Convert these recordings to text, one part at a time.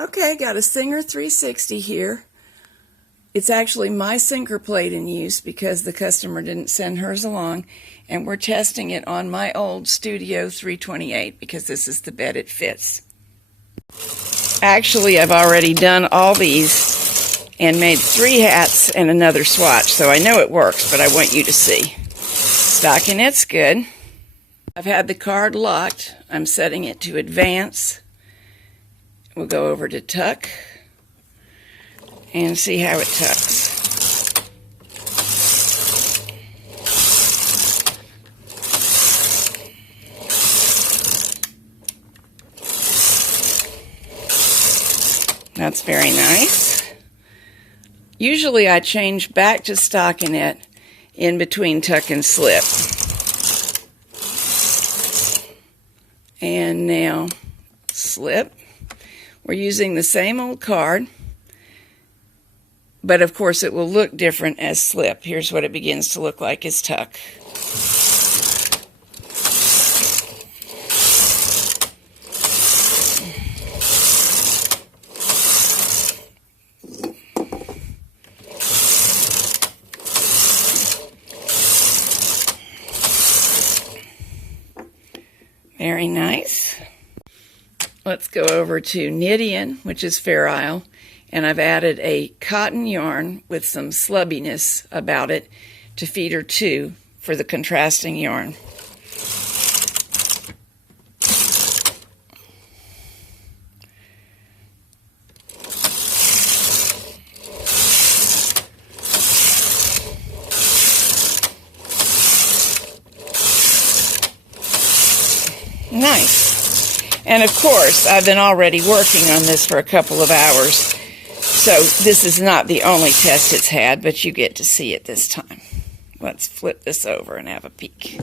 Okay, got a Singer 360 here. It's actually my sinker plate in use because the customer didn't send hers along, and we're testing it on my old Studio 328 because this is the bed it fits. Actually, I've already done all these and made 3 hats and another swatch, so I know it works, but I want you to see. Stockinette's good. I've had the card locked. I'm setting it to advance. We'll go over to tuck and see how it tucks. That's very nice. Usually I change back to stockinette in between tuck and slip. And now slip. We're using the same old card, but of course it will look different as slip. Here's what it begins to look like as tuck. Very nice. Let's go over to Knit-In, which is Fair Isle, and I've added a cotton yarn with some slubbiness about it to feeder 2 for the contrasting yarn. Nice. And of course, I've been already working on this for a couple of hours, so this is not the only test it's had, but you get to see it this time. Let's flip this over and have a peek.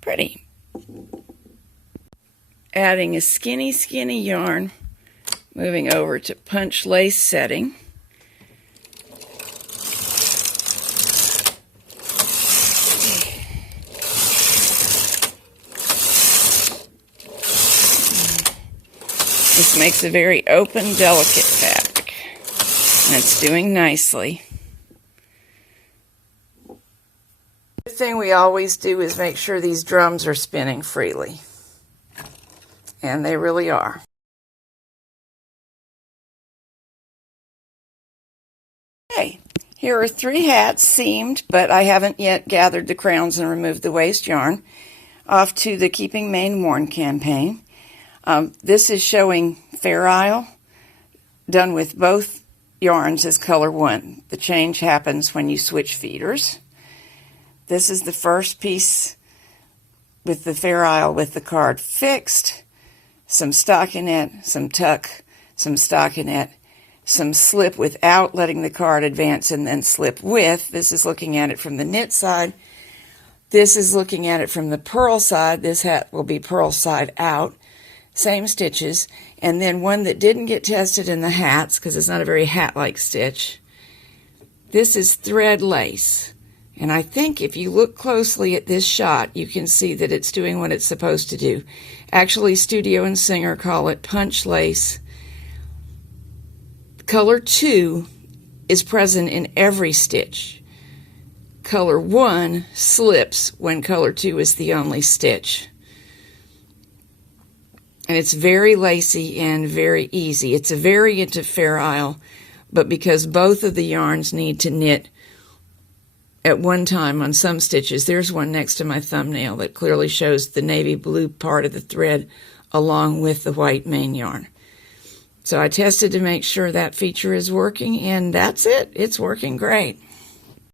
Pretty. Adding a skinny yarn, moving over to punch lace setting. This makes a very open, delicate fabric, and it's doing nicely. The thing we always do is make sure these drums are spinning freely, and they really are. Okay, here are 3 hats seamed, but I haven't yet gathered the crowns and removed the waste yarn. Off to the Keeping Maine Worn campaign. This is showing Fair Isle, done with both yarns as color 1. The change happens when you switch feeders. This is the first piece with the Fair Isle with the card fixed, some stockinette, some tuck, some stockinette, some slip without letting the card advance, and then slip with. This is looking at it from the knit side. This is looking at it from the purl side. This hat will be purl side out. Same stitches, and then one that didn't get tested in the hats because it's not a very hat-like stitch. This is thread lace, and I think if you look closely at this shot, you can see that it's doing what it's supposed to do. Actually, Studio and Singer call it punch lace. Color 2 is present in every stitch. Color 1 slips when color 2 is the only stitch. And it's very lacy and very easy. It's a variant of Fair Isle, but because both of the yarns need to knit at one time on some stitches, there's one next to my thumbnail that clearly shows the navy blue part of the thread along with the white main yarn. So I tested to make sure that feature is working, and that's it. It's working great.